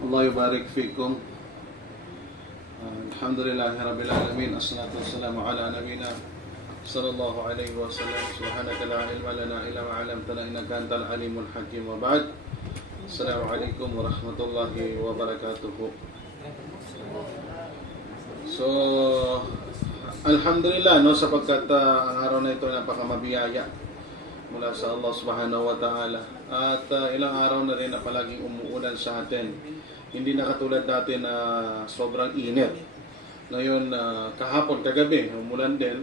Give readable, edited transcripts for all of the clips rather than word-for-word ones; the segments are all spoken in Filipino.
Allah yubarik fikum. Alhamdulillahi Rabbil Alamin. Assalatu wassalamu ala nabina sallallahu alaihi wasallam. Subhanaka la ilma lana illa ma 'allamtana innaka antal alimul hakim. Wa ba'd. Assalamualaikum warahmatullahi wabarakatuh. So, alhamdulillah no, sapagkat ang araw na ito ay napakamabiyaya mula sa Allah subhanahu wa ta'ala. At ilang araw na rin na palaging umuulan sa atin. Hindi na katulad dati na sobrang init. Ngayon, kahapon, kagabi, umulan din.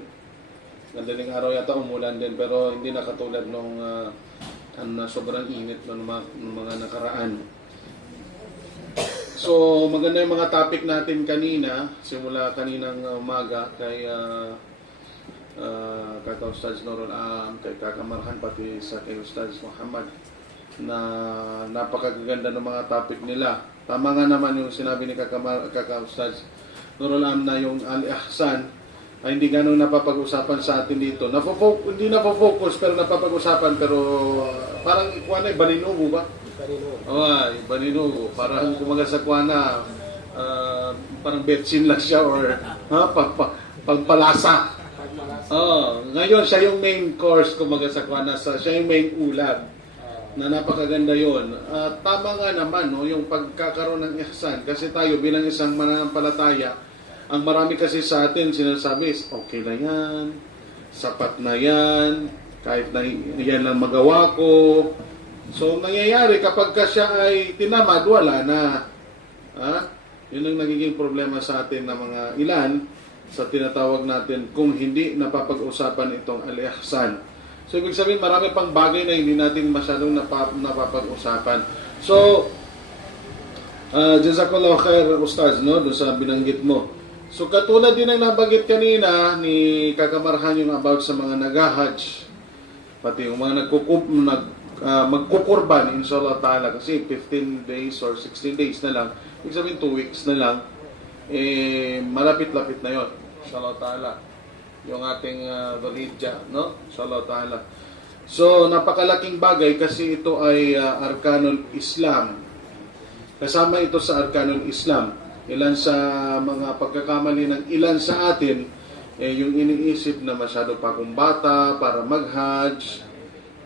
Gandaling araw yata umulan din. Pero hindi na katulad nung sobrang init ng mga nakaraan. So, maganda yung mga topic natin kanina. Simula kaninang umaga kay Kaka Ustaz Nurul Am, kay Kaka Marhan, pati sa kay Ustaz Muhammad, na napakaganda ng mga topic nila. Tama nga naman yung sinabi ni Kaka Ustaz Nurul Am na yung Al-Ihsan ay hindi ganun napapag-usapan sa atin dito. Hindi napofocus pero napapag-usapan, pero parang ikuan ay baninugo ba? Baninugo. Parang kumaga sa kuana, parang betsin lang siya or pagpalasa. Ngayon siya yung main course, kumaga sa kuana, siya yung main ulam. Na napakaganda yon. Tama nga naman no, yung pagkakaroon ng ihsan, kasi tayo bilang isang mananampalataya, ang marami kasi sa atin sinasabi, okay na yan, sapat na yan, kahit na yan lang magawa ko. So nangyayari kapag ka siya ay tinamad, wala na. Yun ang nagiging problema sa atin na mga ilan sa tinatawag natin kung hindi napapag-usapan itong al-ihsan. So, ibig sabihin, marami pang bagay na hindi natin masyadong napapag-usapan. So, jazakallah khair, Ustaz, no? Doon sa binanggit mo. So, katulad din ang nabanggit kanina ni Kaka Marhan yung about sa mga nag-hajj. Pati yung mga magkukurban, inshallah ta'ala, kasi 15 days or 16 days na lang. Ibig sabihin, 2 weeks na lang. Malapit-lapit na yon, inshallah ta'ala, yung ating Dhul-Hijjah, no? Inshallah ta'ala. So, napakalaking bagay kasi ito ay Arkanul Islam. Kasama ito sa Arkanul Islam. Ilan sa mga pagkakamali ng ilan sa atin, yung iniisip na masyado pa akong bata para mag-hajj,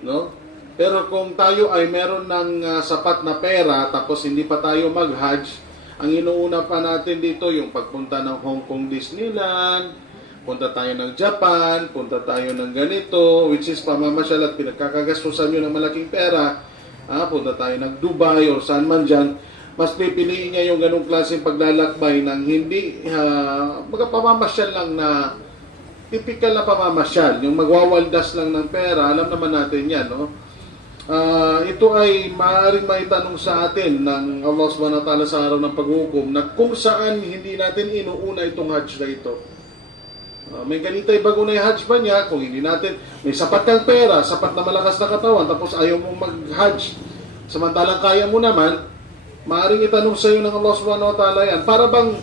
no? Pero kung tayo ay meron ng sapat na pera, tapos hindi pa tayo mag-hajj, ang inuuna pa natin dito yung pagpunta ng Hong Kong Disneyland, punta tayo ng Japan, punta tayo ng ganito, which is pamamasyal at pinagkakagastusan nyo ng malaking pera. Punta tayo ng Dubai o saan man dyan. Mas pipiliin niya yung ganong klaseng paglalakbay ng hindi pamamasyal lang na typical na pamamasyal, yung magwawaldas lang ng pera. Alam naman natin yan, no? Ito ay maaaring maitanong sa atin ng Allah subhanahu wa ta'ala sa araw ng paghukom na kung saan hindi natin inuuna itong hajj na ito. May ganito ay bago na yung hajj ba niya, kung hindi natin, may sapat kang pera, sapat na malakas na katawan, tapos ayaw mong mag-hajj, samantalang kaya mo naman, maaaring itanong sa iyo ng Allah subhanahu wa ta'ala yan, para bang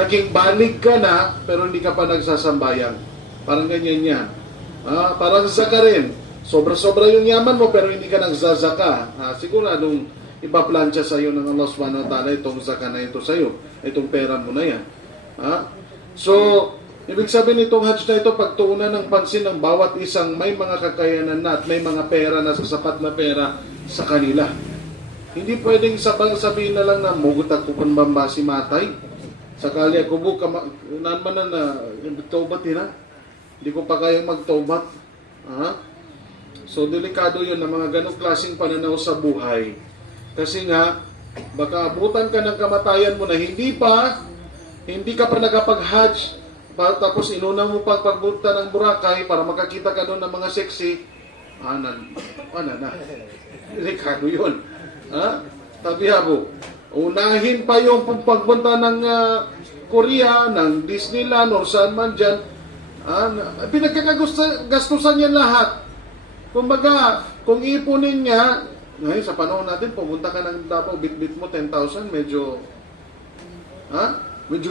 naging balig ka na, pero hindi ka pa nagsasambayang. Parang ganyan yan. Parang zaka rin. Sobra-sobra yung yaman mo pero hindi ka nagsazaka. Siguradong ipaplansya sa iyo ng Allah subhanahu wa ta'ala itong zaka na ito sa iyo. Itong pera mo na yan. So, ibig sabihin itong hajj na ito, pagtuunan ng pansin ng bawat isang may mga kakayanan na at may mga pera na sapat na pera sa kanila. Hindi pwedeng sabihin na lang na mugot ako kung bambasi matay. Sakali ako buka, naman na taubat na. Hindi ko pa kayang magtaubat. So, delikado yun na mga ganong klaseng pananaw sa buhay. Kasi nga, baka abutan ka ng kamatayan mo na hindi ka pa nakapag-hajj, tapos inuna mo pang pagbunta ng Boracay para makakita ka doon ng mga sexy. Delikado yun. Tabiabo. Unahin pa yung pagbunta ng Korea, ng Disneyland, o saan man dyan. Pinagkakagastusan niya lahat. Kumbaga, kung ipunin niya, ngayon sa panahon natin, pumunta ka ng Davao, bit-bit mo 10,000, medyo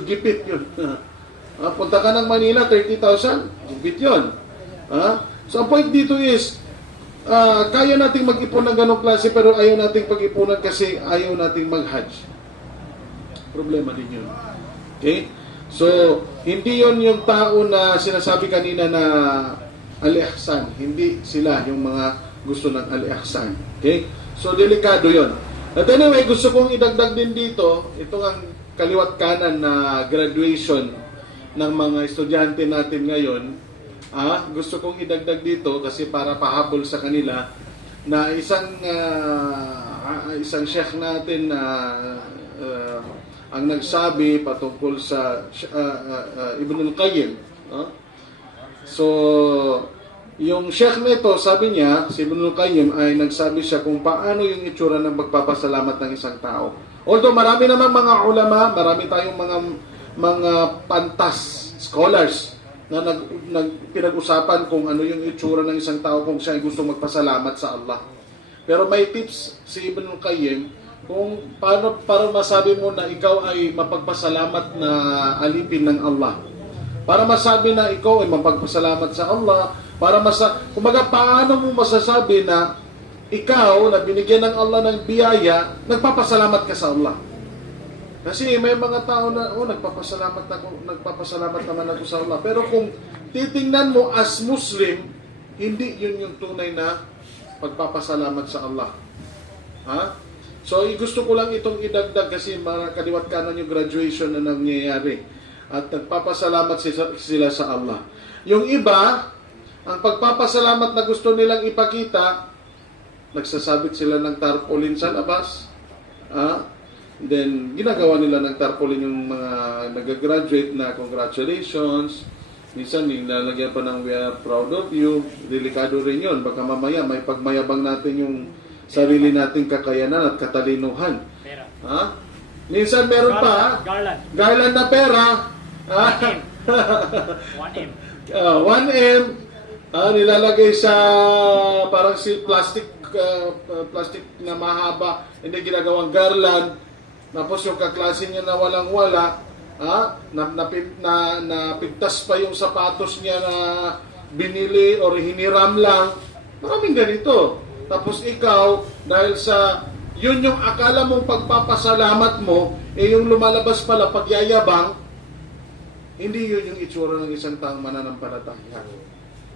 gipit yun. Punta ka ng Manila, 30,000, gipit yun. So, ang point dito is, kaya nating mag-ipon ng ganong klase, pero ayaw nating pag-ipunan kasi ayaw nating mag-hajj. Problema din yun. Okay? So, hindi yon yung tao na sinasabi kanina na al-ihsan. Hindi sila yung mga gusto ng al-ihsan. Okay? So, delikado yon. At anyway, gusto kong idagdag din dito, ito ang kaliwat kanan na graduation ng mga estudyante natin ngayon. Gusto kong idagdag dito kasi para pahabol sa kanila na isang sheikh natin na ang nagsabi patungkol sa Ibn al-Qayyim. So, yung sheikh nito, sabi niya, si Ibn al-Qayyim ay nagsabi siya kung paano yung itsura ng magpapasalamat ng isang tao. Although marami naman mga ulama, marami tayong mga pantas, scholars, na pinag-usapan kung ano yung itsura ng isang tao kung siya ay gusto magpasalamat sa Allah. Pero may tips si Ibn al-Qayyim kung paano para masabi mo na ikaw ay mapagpasalamat na alipin ng Allah. Para masabi na ikaw ay mapagpasalamat sa Allah, kumbaga paano mo masasabi na ikaw na binigyan ng Allah ng biyaya, nagpapasalamat ka sa Allah. Kasi may mga tao na nagpapasalamat naman ako sa Allah. Pero kung titingnan mo as Muslim, hindi yun yung tunay na pagpapasalamat sa Allah. So, gusto ko lang itong idagdag kasi kaliwat kanan yung graduation na nangyayari. At nagpapasalamat sila sa Allah. Yung iba, ang pagpapasalamat na gusto nilang ipakita, nagsasabit sila ng tarpaulin sa labas. Then, ginagawa nila ng tarpaulin yung mga nag-graduate na congratulations. Minsan, nilalagyan pa ng we are proud of you. Delikado rin yun. Baka mamaya, may pagmayabang natin yung sarili nating kakayanan at katalinuhan. Minsan meron pa garland na pera. 1M. 1M. Nilalagay sa parang plastic na mahaba, hindi ginagawang garland. Tapos yung kaklase niya na walang-wala, napigtas pa yung sapatos niya na binili or hiniram lang. Maraming ganito. Tapos ikaw, dahil sa yun yung akala mong pagpapasalamat mo, yung lumalabas pala pagyayabang, hindi yun yung itsura ng isang taong mananampalataya.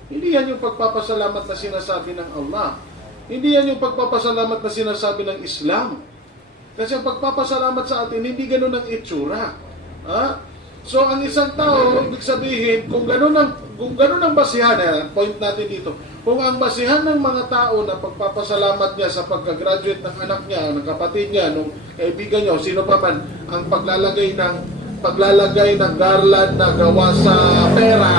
Hindi yan yung pagpapasalamat na sinasabi ng Allah. Hindi yan yung pagpapasalamat na sinasabi ng Islam. Kasi ang pagpapasalamat sa atin, hindi ganun ang itsura. So, ang isang tao, ibig sabihin, kung ganun ang basihan, point natin dito, kung ang basihan ng mga tao na pagpapasalamat niya sa pagka-graduate ng anak niya, ng kapatid niya, ng kaibigan niya, o sino pa man, ang paglalagay ng garland na gawa sa pera,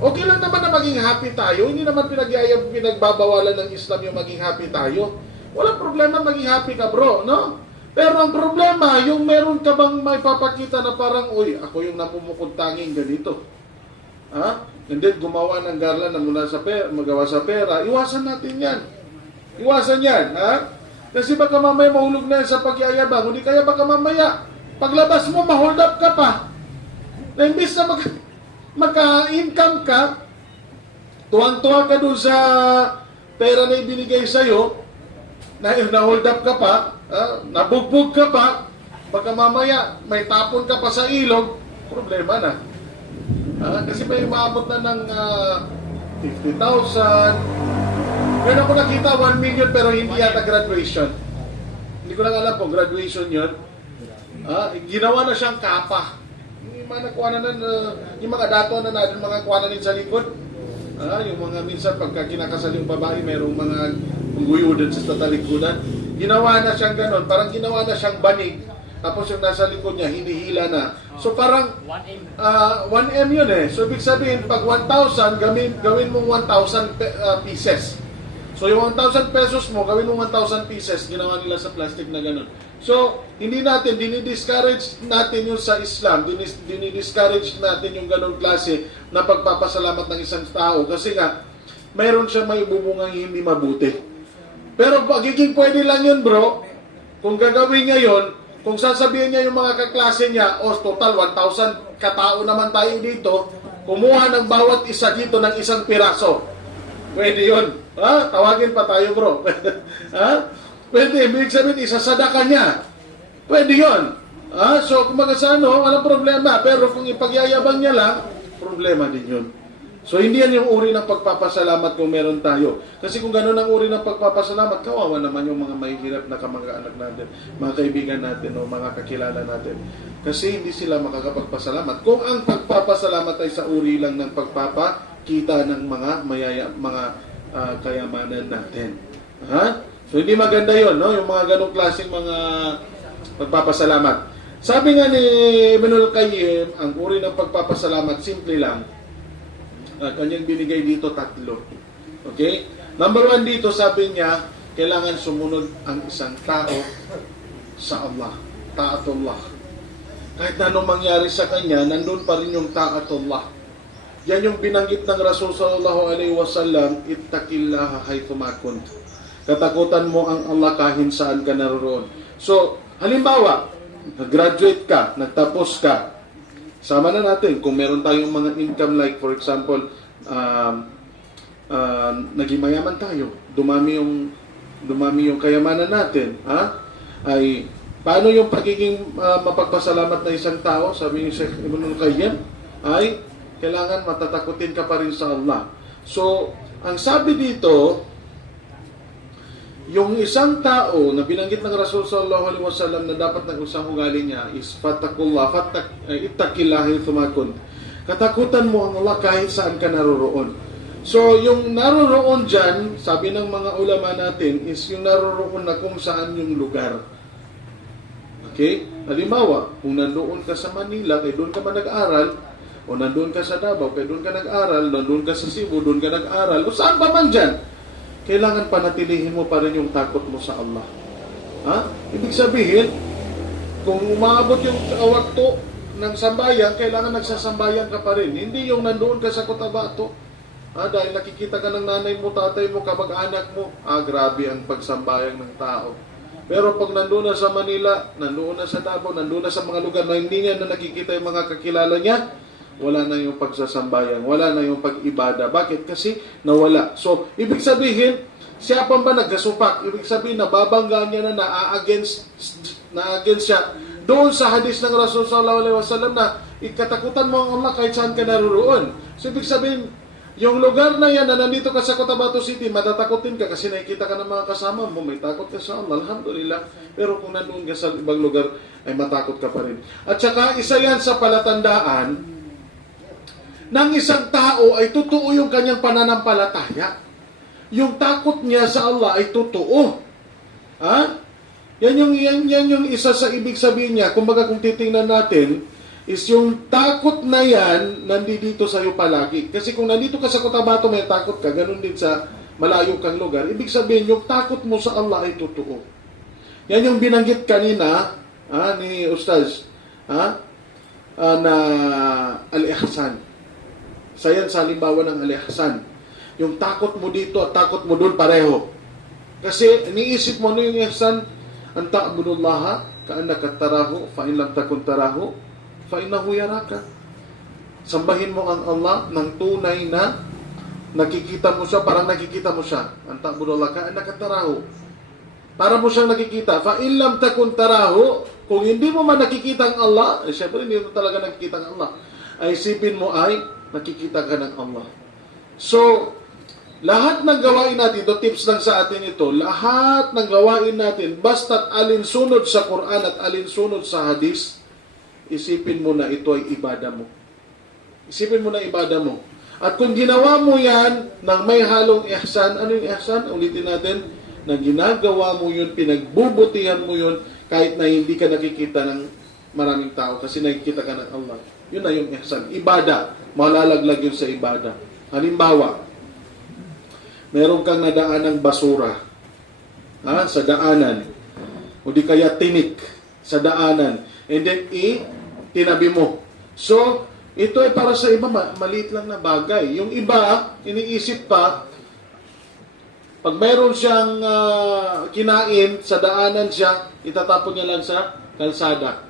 okay lang naman na maging happy tayo. Hindi naman pinagbabawalan ng Islam yung maging happy tayo. Walang problema maging happy ka, bro, no? Pero ang problema, yung meron ka bang may papakita na parang, uy, ako yung namumukod tanging ganito. And then gumawa ng garland na mula sa pera, magawa sa pera, iwasan natin yan. Iwasan yan, Kasi baka mamaya mahulog na yan sa pagyayabang, hindi kaya baka mamaya, paglabas mo, ma-hold up ka pa. Na imbis na maka-income ka, tuwang-tuwa ka doon sa pera na ibinigay sa'yo, na-hold up ka pa, nabugbog ka pa, baka mamaya may tapon ka pa sa ilog, problema na. Kasi may maabot na ng 50,000. Ngayon ako nakita 1 million pero hindi yata graduation. Hindi ko lang alam po, graduation yun. Ginawa na siyang kapa. Yung mga nakuha na yung mga dato na natin, mga kuha na rin sa likod. Yung mga minsan pagka kinakasal yung babae, mayroong mga guyudan sa talikbudan. Ginawa na siyang ganon, parang ginawa na siyang banig. Tapos yung nasa likod niya, hinihila na. So parang 1M yun eh. So ibig sabihin, pag 1,000, gawin mong 1,000 pieces. So yung 1,000 pesos mo, gawin mong 1,000 pieces, ginawa nila sa plastic na ganon. So, hindi natin, dinidiscourage natin yung sa Islam, dinidiscourage natin yung ganong klase na pagpapasalamat ng isang tao. Kasi nga, mayroon siyang may bubungang hindi mabuti. Pero pagiging pwede lang yun, bro, kung gagawin niya yun, kung sasabihin niya yung mga kaklase niya, total 1,000 katao naman tayo dito, kumuha ng bawat isa dito ng isang piraso. Pwede yun. Tawagin pa tayo, bro. Pwede, ibig sabihin, isasadaka niya. Pwede yun. So, kumaga sa walang problema. Pero kung ipagyayabang niya lang, problema din yun. So, hindi yan yung uri ng pagpapasalamat kung meron tayo. Kasi kung gano'n ang uri ng pagpapasalamat, kawawa naman yung mga mahihirap na kamag-anak natin, mga kaibigan natin, o mga kakilala natin. Kasi hindi sila makakapagpasalamat. Kung ang pagpapasalamat ay sa uri lang ng pagpapakita ng mga kayamanan natin. So, hindi maganda yon, no? Yung mga ganong klaseng mga pagpapasalamat. Sabi nga ni Ibnul Qayyim, ang uri ng pagpapasalamat, simple lang. Kanyang binigay dito 3. Okay? Number 1 dito, sabi niya, kailangan sumunod ang isang tao sa Allah. Ta'atullah. Kahit na anong mangyari sa kanya, nandun pa rin yung ta'atullah. Yan yung binanggit ng Rasul sallallahu alaihi wasallam, ittaqillaha haythuma kunt. Katakutan mo ang Allah kahit saan ka naroon. So, halimbawa, nag-graduate ka, nagtapos ka, sama na natin, kung meron tayong mga income like, for example, naging mayaman tayo, dumami yung kayamanan natin, ay, paano yung pagiging mapagpasalamat na isang tao? Sabi ni Sheikh Ibnul Qayyim, ay, kailangan matatakutin ka pa rin sa Allah. So, ang sabi dito, yung isang tao na binanggit ng Rasul sallallahu alaihi wasallam na dapat ng isang ugali niya is ittaqillahi thumakun. Katakutan mo ang Allah kahit saan ka naroroon. So, yung naroroon dyan, sabi ng mga ulama natin, is yung naroroon na kung saan yung lugar. Okay? Halimbawa, kung nandoon ka sa Manila, kaya doon ka ba nag-aral, o nandoon ka sa Davao, kaya doon ka nag-aral, nandoon ka sa Cebu, doon ka nag-aral, o saan pa man dyan, kailangan panatilihin mo pa rin yung takot mo sa Allah. Ibig sabihin, kung umabot yung wakto ng sambayan, kailangan nagsasambayan ka pa rin. Hindi yung nandoon ka sa Cotabato, dahil nakikita ka ng nanay mo, tatay mo, kamag-anak mo, grabe ang pagsambayang ng tao. Pero pag nandoon na sa Manila, nandoon na sa Davao, nandoon na sa mga lugar na hindi niya na nakikita yung mga kakilala niya, wala na yung pagsasambayan, wala na yung pag-ibada. Bakit? Kasi nawala. So, ibig sabihin, siya pa ba nagkasupak? Ibig sabihin, nababanggaan niya na na-against siya. Doon sa hadis ng Rasul sallallahu alaihi wasallam na ikatakutan mo ang Allah kahit saan ka naroon. So, ibig sabihin, yung lugar na yan na nandito ka sa Cotabato City, matatakotin ka kasi nakikita ka ng mga kasama mo, may takot ka sa Allah, alhamdulillah. Pero kung nandoon ka sa ibang lugar, ay matakot ka pa rin. At saka, isa yan sa palatandaan ng isang tao ay totoo yung kanyang pananampalataya. Yung takot niya sa Allah ay totoo. Yan yung isa sa ibig sabihin niya. Kumbaga kung titingnan natin, is yung takot na yan, nandito sa'yo palagi. Kasi kung nandito ka sa Cotabato, may takot ka, ganun din sa malayo kang lugar. Ibig sabihin, yung takot mo sa Allah ay totoo. Yan yung binanggit kanina, ni Ustaz, na Al-Ihsan. Sayan sa halimbawa ng Al-Ihsan. Yung takot mo dito at takot mo doon pareho. Kasi iniisip mo yung ihsan, an ta'budullaha ka'annaka tarahu fa in lam takun tarahu fa innahu yaraka. Sambahin mo ang Allah ng tunay na nakikita mo siya, parang nakikita mo siya. An ta'budullaha ka'annaka tarahu. Para mo siyang nakikita. Fa in lam takun tarahu, kung hindi mo man nakikita ang Allah, syempre hindi mo talaga nakikita ang Allah, ay isipin mo ay nakikita ka ng Allah. So, lahat ng gawain natin, ito tips lang sa atin ito, lahat ng gawain natin, basta't alinsunod sa Quran at alinsunod sa hadis, isipin mo na ito ay ibada mo. Isipin mo na ibada mo. At kung ginawa mo yan ng may halong ihsan, ano yung ihsan? Ulitin natin, na ginagawa mo yun, pinagbubutihan mo yun, kahit na hindi ka nakikita ng maraming tao, kasi nakikita ka ng Allah. Yun na yung ihsan. Ibada. Malalaglag yun sa ibada. Halimbawa, meron kang nadaan ng basura sa daanan. O di kaya tinik sa daanan. And then, tinabi mo. So, ito ay para sa iba, maliit lang na bagay. Yung iba, iniisip pa, pag mayroon siyang kinain, sa daanan siya, itatapon niya lang sa kalsada.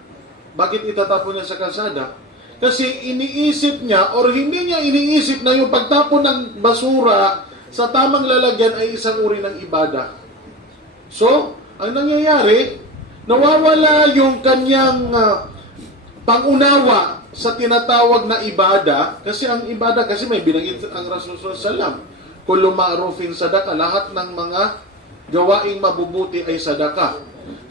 Bakit itatapon niya sa kalsada? Kasi iniisip niya, or hindi niya iniisip na yung pagtapon ng basura sa tamang lalagyan ay isang uri ng ibada. So, ang nangyayari, Nawawala yung kanyang pangunawa sa tinatawag na ibada, kasi ang ibada, kasi may binanggit ang Rasulullah sallam, kullu ma'rufin sadaka, lahat ng mga gawaing mabubuti ay sadaka.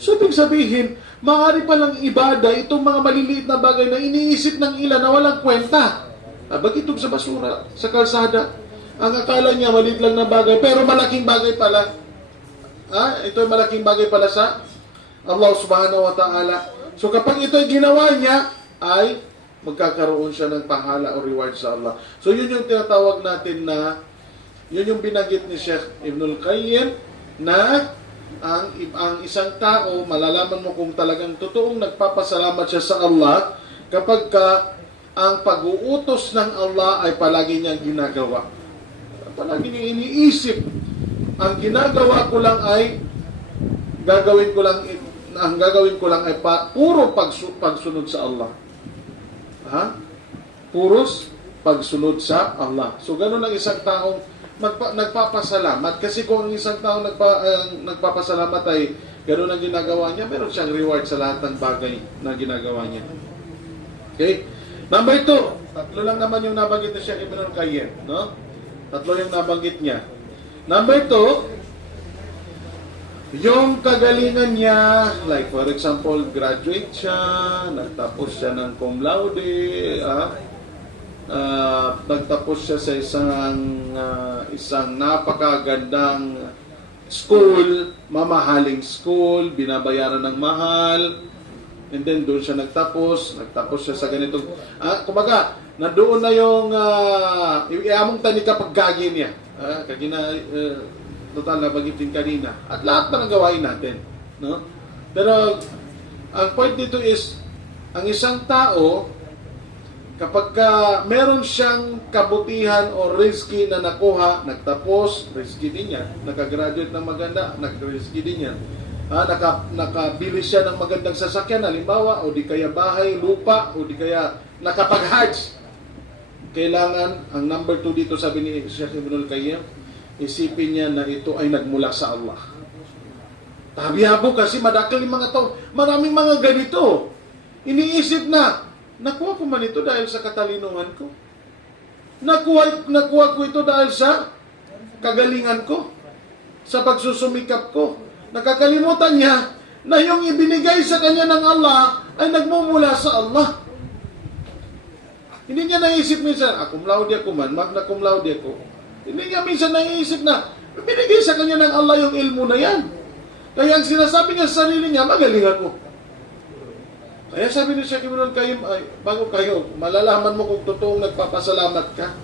So, ibig sabihin, maaari palang ibada itong mga maliliit na bagay na iniisip ng ilan na walang kwenta. Bagitog sa basura, sa kalsada. Ang akala niya, maliit lang na bagay, pero malaking bagay pala. Ito ay malaking bagay pala sa Allah subhanahu wa ta'ala. So, kapag ito ay ginawa niya, ay magkakaroon siya ng pahala o reward sa Allah. So, yun yung tinatawag natin na, yun yung binanggit ni Sheikh Ibnul Qayyim, na ang isang tao, malalaman mo kung talagang totoong nagpapasalamat siya sa Allah kapag ang pag-uutos ng Allah ay palagi niyang ginagawa. Palagi niyang iniisip. Ang ginagawa ko lang ay gagawin ko lang ay puro pagsunod sa Allah. Puros pagsunod sa Allah. So ganun ang isang taong nagpapasalamat, kasi kung ang isang tao nagpapasalamat ay gano'n ang ginagawa niya, meron siyang reward sa lahat ng bagay na ginagawa niya. Okay? Number 2, tatlo lang naman yung nabanggit ni Sheikh Ibnul Qayyim, no? Tatlo yung nabanggit niya. Number 2, yung kagalingan niya, like for example, graduate siya, nagtapos siya ng cum laude, nagtapos siya sa isang napakagandang school, mamahaling school, binabayaran ng mahal, and then doon siya nagtapos siya sa ganitong, kumbaga, nandoon na yung iamong tani kapag gagi niya, total na bagitin kanina, at lahat na ng gawain natin, no? Pero ang point dito is, ang isang tao, kapag meron siyang kabutihan o risky na nakuha, nagtapos, risky din yan. Nakagraduate ng maganda, nag-risky din yan. Nakabili siya ng magandang sasakyan, halimbawa, o di kaya bahay, lupa, o di kaya nakapag-hajj. Kailangan, ang number 2 dito, sabi ni Sheikh Ibnul Qayyim, isipin niya na ito ay nagmula sa Allah. Tabiabo kasi madakil yung mga tao. Maraming mga ganito. Iniisip na, nakuha ko man ito dahil sa katalinuhan ko. Nakuha ko ito dahil sa kagalingan ko, sa pagsusumikap ko. Nakakalimutan niya na yung ibinigay sa kanya ng Allah ay nagmumula sa Allah. Hindi niya naisip minsan, cum laude ako man, magna cum laude ako. Hindi niya minsan naisip na ibinigay sa kanya ng Allah yung ilmu na yan. Kaya ang sinasabi niya sa sarili niya, magaling ako. Kaya sabi ni Sheikh Ibnul Qayyim, bago kayo, malalaman mo kung totoong nagpapasalamat ka.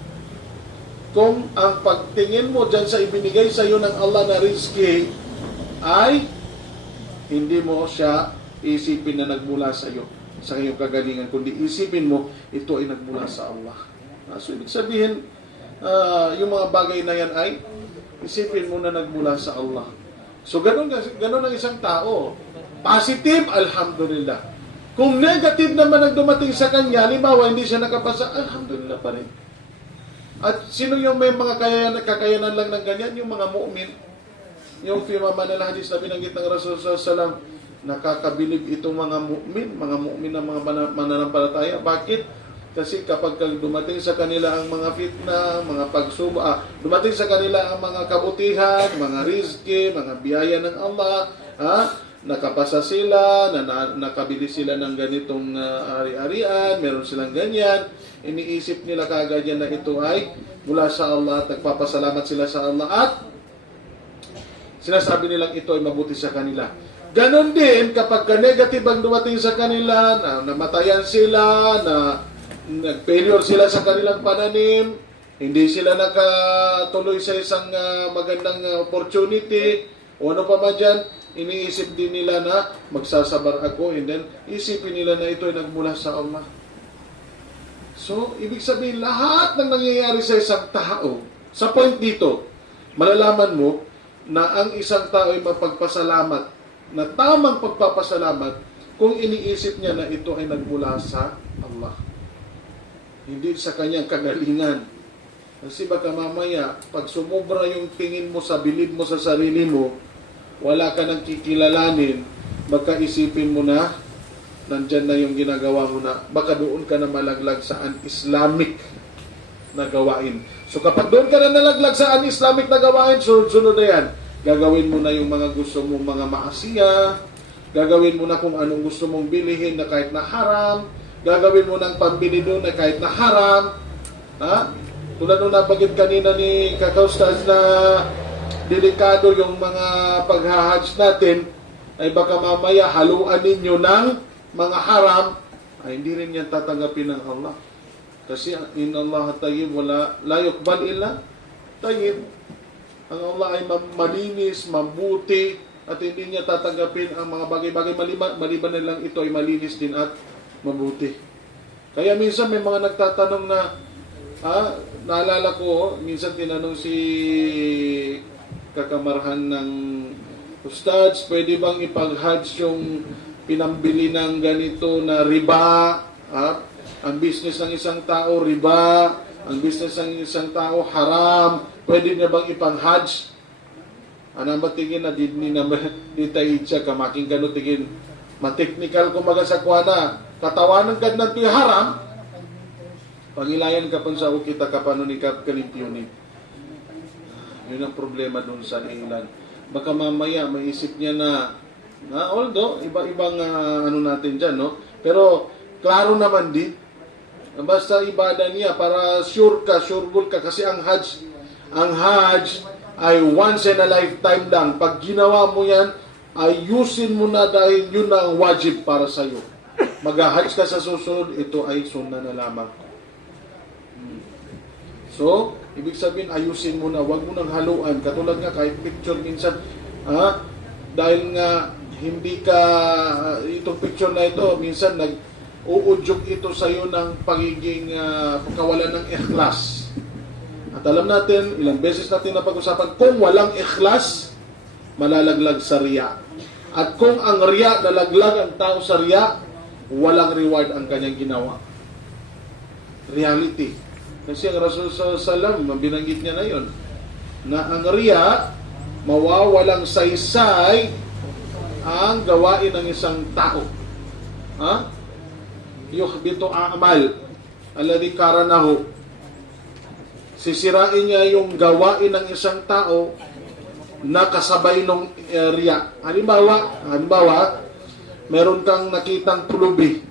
Kung ang pagtingin mo dyan sa ibinigay sa iyo ng Allah na rizki ay hindi mo siya isipin na nagmula sa iyo, sa iyong kagalingan, kundi isipin mo, ito ay nagmula sa Allah. So, ibig sabihin, yung mga bagay na yan ay isipin mo na nagmula sa Allah. So, ganun ang isang tao. Positive, alhamdulillah. Kung negative naman ang dumating sa kanya, halimbawa, hindi siya nakapasa, alhamdulillah pa rin. At sino yung may mga kakayanan lang ng ganyan? Yung mga mu'min. Yung firma man na hadis na binanggit ng Rasulullah SAW, nakakabilib itong mga mu'min na mga mananampalataya. Bakit? Kasi kapag dumating sa kanila ang mga fitna, mga pagsuba, dumating sa kanila ang mga kabutihan, mga rizki, mga biyaya ng Allah, nakapasa sila, nakabili sila ng ganitong ari-arian, meron silang ganyan, iniisip nila kaagad yan na ito ay mula sa Allah at nagpapasalamat sila sa Allah at sinasabi nilang ito ay mabuti sa kanila. Ganon din kapag negative ang dumating sa kanila, na namatayan sila, na nag-failure sila sa kanilang pananim, hindi sila nakatuloy sa isang magandang opportunity, o ano pa man dyan, iniisip din nila na magsasabar ako, and then isipin nila na ito ay nagmula sa Allah. So, ibig sabihin, lahat ng nangyayari sa isang tao, sa point dito, malalaman mo na ang isang tao ay mapagpasalamat, na tamang pagpapasalamat kung iniisip niya na ito ay nagmula sa Allah. Hindi sa kanyang kagalingan. Kasi baka mamaya, pag sumubra yung tingin mo sa bilib mo sa sarili mo, wala ka nang kikilalanin, baka isipin mo na, nandyan na yung ginagawa mo na, baka doon ka na malaglag sa un-Islamic na gawain. So kapag doon ka na nalaglag sa un-Islamic na gawain, sunod-sunod na yan. Gagawin mo na yung mga gusto mong mga maasiya, gagawin mo na kung anong gusto mong bilihin na kahit na haram, gagawin mo ng pambili doon na kahit na haram. Ha? Tulad nung nabagit kanina ni Kakaustas na delikado yung mga paghahajj natin, ay baka mamaya haluan ninyo ng mga haram, ay hindi rin yan tatanggapin ng Allah. Kasi in Allah tayyib, la yuqbal illa tayyib. Ang Allah ay malinis, mabuti, at hindi niya tatanggapin ang mga bagay-bagay maliban na lang ito ay malinis din at mabuti. Kaya minsan may mga nagtatanong na, naalala ko, minsan tinanong si kakamarhan ng Ustads, pwede bang ipag-hajj yung pinambili ng ganito na riba? Ang business ng isang tao, riba. Ang business ng isang tao, haram. Pwede niya bang ipang-hajj? Anong matigin na di tayo siya kamaking gano'n tigin. Mateknikal kumaga sa kuwana. Katawanan ka ng haram. Pangilayan ka pang sa ukita ka paano ni kalimpyunin. Yun ang problema doon sa ilan. Baka mamaya maisip niya na although iba-ibang ano natin dyan, no? Pero klaro naman din. Basta ibadah niya para sure ka kasi ang Hajj ay once in a lifetime lang. Pag ginawa mo yan, ayusin mo na dahil yun na ang wajib para sa iyo. Mag-hajj ka sa susunod, ito ay sunnah na lamang. So, ibig sabihin, ayusin mo na, wag mo nang haluan. Katulad nga, kahit picture minsan, dahil nga, hindi ka, itong picture na ito, minsan, nag-uudyok ito sa'yo ng pagiging, kawalan ng ikhlas. At alam natin, ilang beses natin napag-usapan, kung walang ikhlas, malalaglag sa riya. At kung ang riya, nalaglag ang tao sa riya, walang reward ang kanyang ginawa. Reality. Kasi ang Rasul sallallahu binanggit niya na yun, na ang riya, mawawalang saysay ang gawain ng isang tao. Yuhbitu a'mal alladhi karanahu. Sisirain niya yung gawain ng isang tao na kasabay ng riya. Halimbawa, meron kang nakitang pulubi,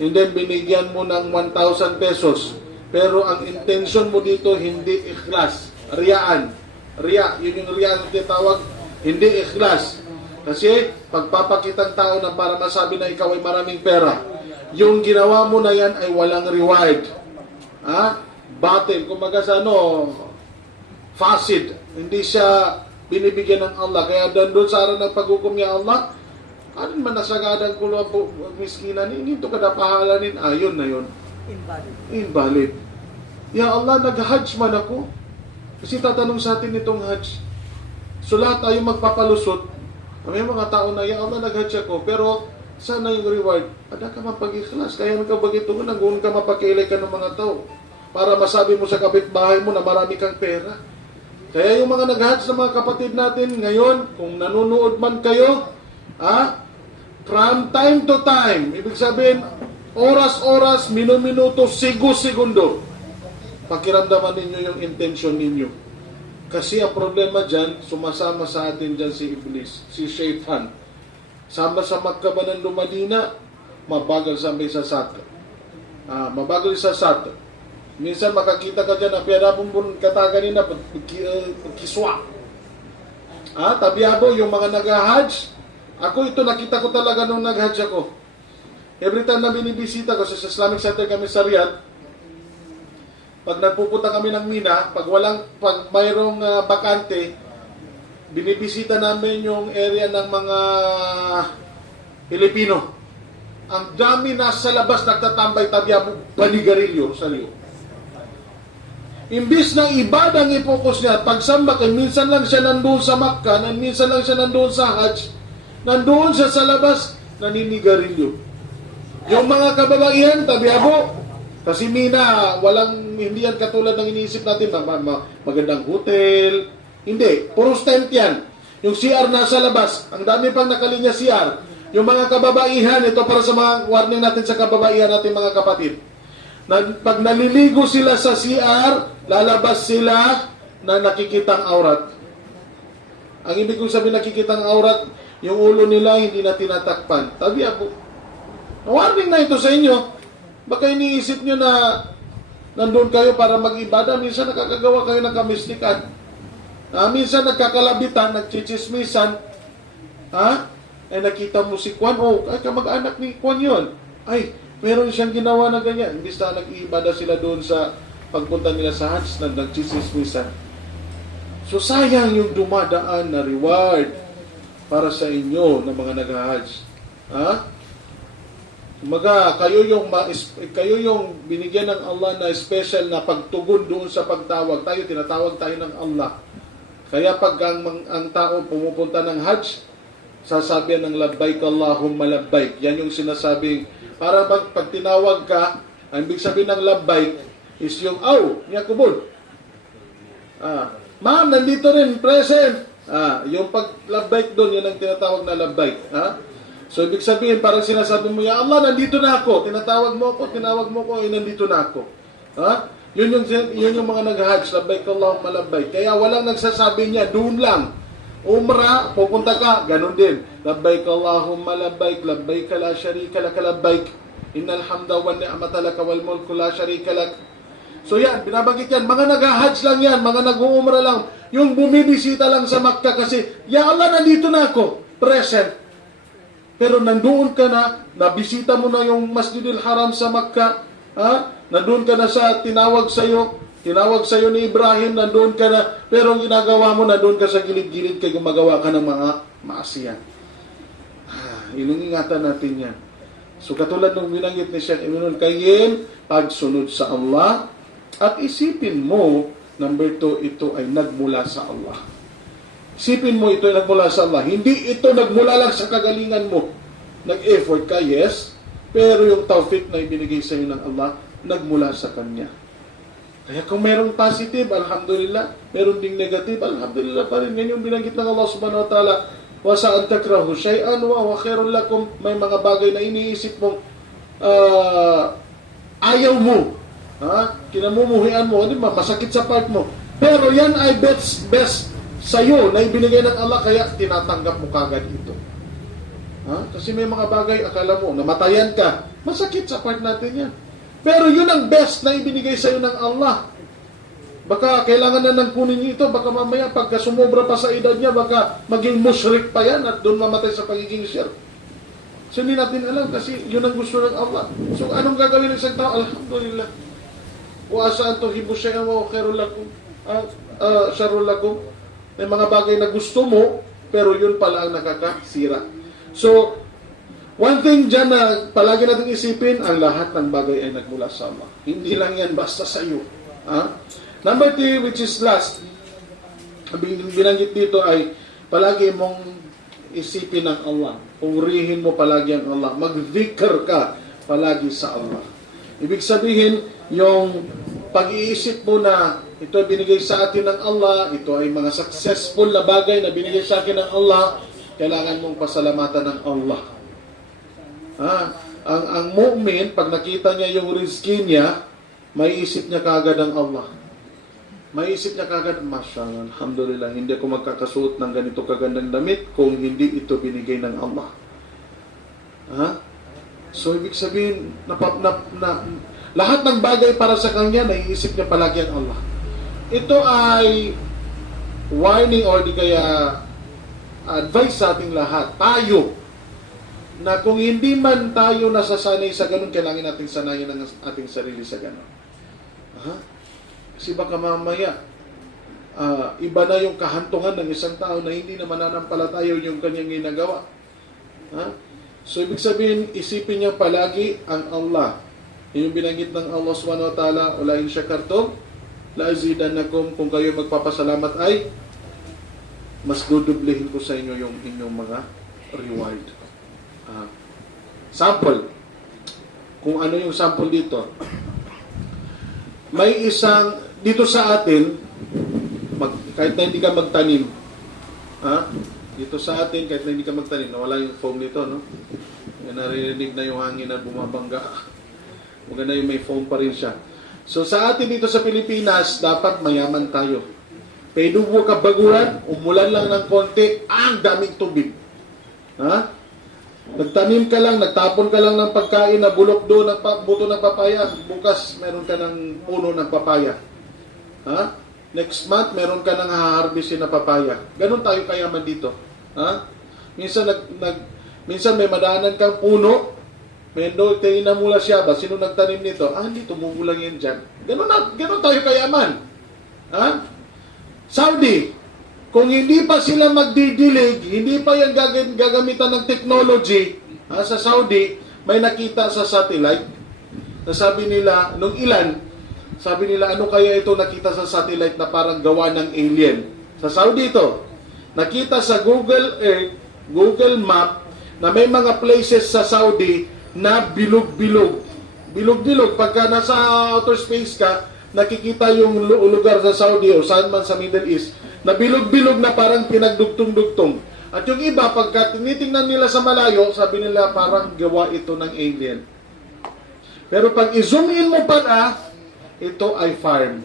and then binigyan mo ng 1,000 pesos. Pero ang intention mo dito, hindi ikhlas. Riyaan. Riya, yun yung riya na tinatawag, hindi ikhlas. Kasi, pagpapakitang tao na para masabi na ikaw ay maraming pera, yung ginawa mo na yan ay walang reward. Batil. Kumaga sa fasid. Hindi siya binibigyan ng Allah. Kaya doon sa araw ng paghukom niya Allah, anong manasagadang kulo ang miskinan, hindi ito kadapahalanin. Yun na yun. Invalid. Ya Allah, nag-hajj man ako. Kasi tatanong sa atin itong hajj. So lahat tayo magpapalusot. May mga tao na, ya Allah, nag-hajj ako. Pero sana yung reward. Ada ka mapag-ikhlas. Kaya ka bagito mo, nanggun ka mapakilay ka ng mga tao. Para masabi mo sa kapitbahay mo na marami kang pera. Kaya yung mga nag-hajj na mga kapatid natin ngayon, kung nanonood man kayo, from time to time, ibig sabihin, oras-oras, minuto, segundo, pakiramdaman ninyo yung intention ninyo. Kasi ang problema dyan, sumasama sa atin dyan si Iblis, si Shaitan. Sama sa Makkah ba ng Madina, mabagal sampai sa Sat. Mabagal sa Sat. Minsan makakita ka dyan, piyadapong kataga nila, kiswa. Tabiabo, yung mga nag-hajj, ako ito, nakita ko talaga nung nag-hajj ako. Every time na binibisita ko sa Islamic Center kami sa Riyadh, pag nagpupunta kami ng Mina, pag mayroong bakante, binibisita namin yung area ng mga Pilipino. Ang dami nasa labas nagtatambay tabiabo, panigarilyo sa liyo. Imbis ng ibadang ipokus niya, pagsamba kay minsan lang siya nandoon sa Makkah, minsan lang siya nandoon sa Hajj, nandoon siya sa labas, naninigarilyo. Yung mga kababaihan, tabiabo, kasi Mina, hindi yan katulad ng iniisip natin, magandang hotel. Hindi, puro tent yan. Yung CR nasa labas, ang dami pang nakalinya CR. Yung mga kababaihan, ito para sa mga warning natin sa kababaihan natin mga kapatid. Pag naliligo sila sa CR, lalabas sila na nakikitang aurat. Ang ibig kong sabihin nakikitang aurat, yung ulo nila hindi na tinatakpan. Tabi ako, warning na ito sa inyo. Baka iniisip nyo na nandun kayo para mag-ibada, minsan nakakagawa kayo ng kamislikan. Minsan nagkakalabitan, nagchichismisan. Nakita mo si Kwan, ay kamag-anak ni Kwan yun. Ay, meron siyang ginawa na ganyan. Imbis na nag-iibada sila doon sa pagpunta nila sa Hajj, nagchichismisan. So, sayang yung dumadaan na reward para sa inyo na mga nag-Hajj. Kumaga, kayo yung binigyan ng Allah na special na pagtugon doon sa pagtawag. Tinatawag tayo ng Allah. Kaya pag ang tao pumupunta ng Hajj, sasabihan ng labbaik Allahumma labbaik. Yan yung sinasabing, para pag tinawag ka, ang ibig sabihin ng labbaik is yung, niya kubod. Ma'am, nandito rin, present. Yung pag labbaik doon, yan ang tinatawag na labbaik. So, ibig sabihin, parang sinasabi mo, Ya Allah, nandito na ako. Tinawag mo ko, nandito na ako. Yun yung mga nag-Hajj, labbaik Allahumma labbaik. Kaya walang nagsasabi niya, doon lang. Umrah, pupunta ka, ganun din. Labbaik Allahumma labbaik, labbaik la sharika lak labbaik. Innal hamda wan ni'mata lak wal mulku la sharika lak. So yan, binabanggit yan. Mga nag-Hajj lang yan, mga nag-uumrah lang. Yung bumibisita lang sa Makkah kasi, Ya Allah, nandito na ako. Present. Pero nandoon ka na, nabisita mo na yung Masjidil Haram sa Makkah, nandoon ka na sa tinawag sa'yo ni Ibrahim, nandoon ka na, pero ang ginagawa mo, nandoon ka sa gilid-gilid kay gumagawa ka ng mga maasiyan. Ingatan natin yan. So katulad ng binanggit ni Sheikh Ibnul Qayyim, pagsunod sa Allah, at isipin mo, number 2, ito ay nagmula sa Allah. Isipin mo ito ay nagmula sa Allah. Hindi ito nagmula lang sa kagalingan mo. Nag-effort ka, yes, pero yung tawfiq na ibinigay sa iyo ng Allah, nagmula sa Kanya. Kaya kung mayroong positive, alhamdulillah. Mayroong ding negative, alhamdulillah pa rin. Yan yung binanggit ng Allah subhanahu wa ta'ala. Wa sa'an takrahu shay'an wa khairun lakum. May mga bagay na iniisip mong ayaw mo. Kinamumuhian mo. Masakit sa part mo. Pero yan ay best sa'yo na ibinigay ng Allah, kaya tinatanggap mo kagad ito. Kasi may mga bagay, akala mo, namatayan ka. Masakit sa part natin yan. Pero yun ang best na ibinigay sa iyo ng Allah. Baka kailangan na ng kunin niyo ito, baka mamaya pagka sumobra pa sa edad niya, baka maging mushrik pa yan at doon mamatay sa pagiging shirk. So hindi natin alam kasi yun ang gusto ng Allah. So anong gagawin ng isang tao? Alhamdulillah. Wa asaan tuhibbu shay'an wa khairul lakum. Sharrul lakum. May mga bagay na gusto mo, pero yun pala ang nakakasira. So, one thing dyan na palagi natin isipin, ang lahat ng bagay ay nagmula sa Allah. Hindi lang yan basta sa iyo. Number 3, which is last, binanggit dito ay palagi mong isipin ang Allah. Purihin mo palagi ang Allah. Mag-dhikr ka palagi sa Allah. Ibig sabihin, yung pag-iisip mo na ito ay binigay sa atin ng Allah, ito ay mga successful na bagay na binigay sa akin ng Allah, kailangan mong pasalamatan ng Allah. Ang mu'min, pag nakita niya yung rizki niya, may isip niya kagad ang Allah. May isip niya kagad, Mashallah, alhamdulillah, hindi ako magkakasuot ng ganito kagandang damit kung hindi ito binigay ng Allah. So, ibig sabihin, lahat ng bagay para sa kanya, naiisip niya palagi ang Allah. Ito ay warning or di kaya advice sa ating lahat. Tayo, na kung hindi man tayo nasasanay sa ganun, kailangan natin sanayin ang ating sarili sa ganun. Kasi baka mamaya, iba na yung kahantungan ng isang tao na hindi na mananampalataya yung kanyang ginagawa. So, ibig sabihin, isipin niya palagi ang Allah. Yung binanggit ng Allah subhanahu wa ta'ala, "Ula in syakartum, la azidannakum." Kung kayo magpapasalamat ay, mas dudublihin ko sa inyo yung inyong mga reward. Sample. Kung ano yung sample dito. May isang, dito sa atin, kahit na hindi ka magtanim, Dito sa atin, kahit na hindi ka magtanim, nawala yung foam nito, no? Naririnig na yung hangin na bumabangga. Maganda yung may foam pa rin siya. So sa atin dito sa Pilipinas, dapat mayaman tayo. Pwede mo kabaguran, umulan lang ng konti, ang daming tubig. Ha? Nagtanim ka lang, nagtapon ka lang ng pagkain na bulok doon ng buto ng papaya. Bukas, meron ka ng puno ng papaya. Ha? Next month, meron ka ng haharbisin na papaya. Ganon tayo kayaman dito. Ha? Minsan may madaanan kang puno, mendo, tinamula siya ba? Sino nagtanim nito? Hindi, tumubulang yan dyan. Ganon tayo kayaman. Ha? Saudi, kung hindi pa sila magdidilig, hindi pa yan gagamitan ng technology, sa Saudi, may nakita sa satellite, na sabi nila, nung ilan, sabi nila, ano kaya ito nakita sa satellite na parang gawa ng alien? Sa Saudi ito, nakita sa Google Earth, Google Map, na may mga places sa Saudi na bilog-bilog. Bilog-bilog. Pagka nasa outer space ka, nakikita yung lugar sa Saudi o saan man sa Middle East, na bilog-bilog na parang pinagdugtong-dugtong. At yung iba, pagka tinitingnan nila sa malayo, sabi nila parang gawa ito ng alien. Pero pag i-zoom in mo pa ito ay farm.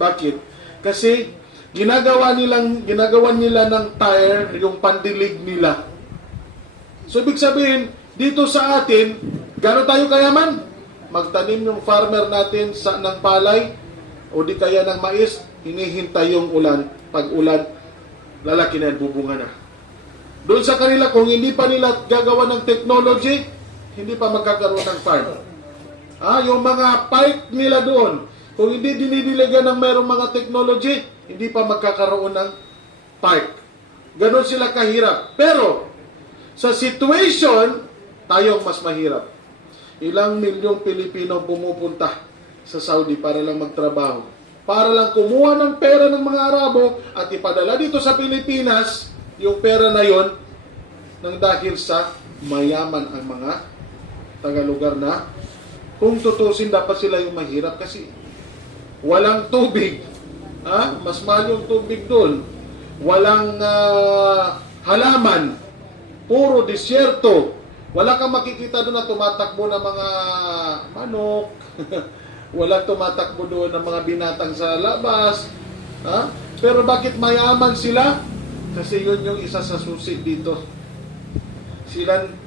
Bakit? Kasi ginagawa nila ng tire yung pandilig nila. So ibig sabihin, dito sa atin, gano'n tayo kayaman? Magtanim yung farmer natin ng palay o di kaya ng mais, hinihintay yung ulan. Pag ulan, lalaki na, bubunga na. Doon sa kanila, kung hindi pa nila gagawa ng technology, hindi pa magkakaroon ng farm. Yung mga pipe nila doon, kung hindi dinidiligan ng mayroong mga technology, hindi pa magkakaroon ng pipe. Ganon sila kahirap. Pero, sa situation, tayong mas mahirap. Ilang milyong Pilipino pumupunta sa Saudi para lang magtrabaho. Para lang kumuha ng pera ng mga Arabo at ipadala dito sa Pilipinas, yung pera na yon nang dahil sa mayaman ang mga taga-lugar na kung tutusin dapat sila yung mahirap kasi walang tubig. Mas mahal yung tubig doon. Walang halaman. Puro disyerto. Wala kang makikita doon na tumatakbo ng mga manok. Wala tumatakbo doon ng mga binatang sa labas. Pero bakit mayaman sila? Kasi yun yung isa sa susi dito.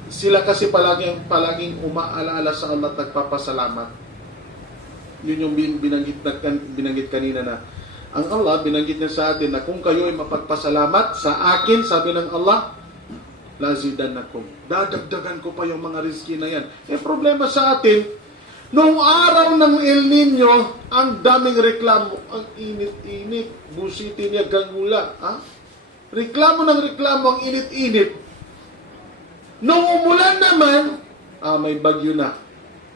Sila kasi palaging umaalaala sa Allah at nagpapasalamat. Yun yung binanggit kanina na ang Allah, binanggit niya sa atin na kung kayo ay mapagpasalamat sa akin, sabi ng Allah, lazidanakum. Dadagdagan ko pa yung mga rizki na yan. Problema sa atin, noong araw ng El Nino, ang daming reklamo. Ang init-init. Busiti niya gangula. Reklamo ng reklamo, ang init-init. Noong umulan naman, may bagyo na.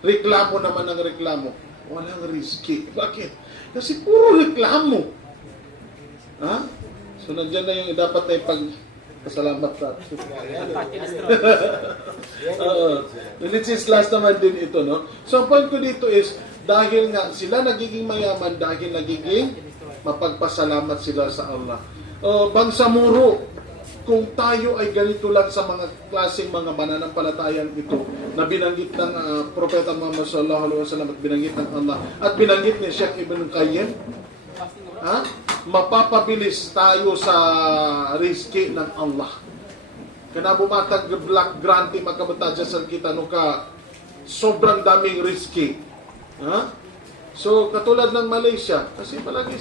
Reklamo naman ng reklamo. Walang rizki. Bakit? Kasi puro reklamo. So, nandiyan na yung dapat na pasalamat sa This is last naman din ito, no? So, ang point ko dito is, dahil nga sila nagiging mayaman, dahil nagiging mapagpasalamat sila sa Allah. Bangsamoro, kung tayo ay ganito lang sa mga klaseng mga mananampalatayang ito, na binanggit ng Propeta Muhammad sallallahu alaihi wasallam at binanggit ng Allah, at binanggit ni Sheikh Ibn Qayyim, mapapabilis tayo sa rizki ng Allah. Kana bumatag black granty magkabatasya sa kita no ka sobrang daming rizki. So katulad ng Malaysia, kasi palagi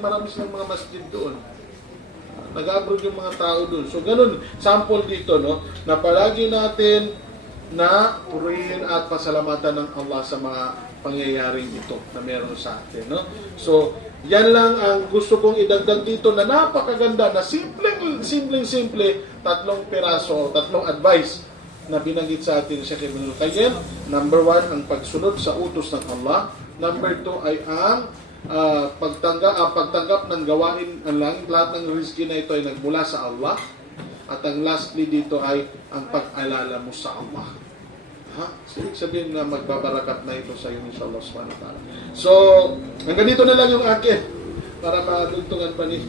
marami silang mga masjid doon. Nag-abroad yung mga tao doon. So ganun, sample dito, no, na palagi natin na purihin at pasalamatan ng Allah sa mga pangyayaring ito na meron sa atin, no? So yan lang ang gusto kong idagdag dito na napakaganda na simple, tatlong piraso, tatlong advice na binanggit sa atin sa Ibn Qayyim. Number 1, ang pagsunod sa utos ng Allah. Number 2 ay ang pagtanggap ng gawain ang langit. Lahat ng rizki na ito ay nagmula sa Allah. At ang lastly dito ay ang pag-alala mo sa Allah. So, sabihin na magbabarakat na ito sa iyo inshallah subhanahu wa ta'ala. So, hanggang dito na lang yung akin para madugtungan pa ni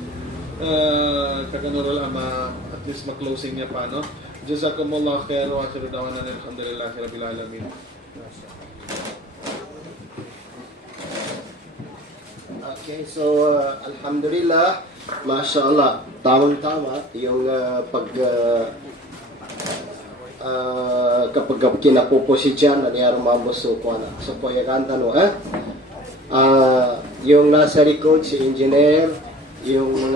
Kaganurul Ama at least mag-closing niya pa, no? Jazakumullah khair wa akhiru da'wana alhamdulillahi rabbil alamin. Okay, so alhamdulillah, mashallah, tamang-tama yung kapag kinapupo si Jan, nangyari mamboso ko na. So po yung tanong, yung nasa record, si engineer, yung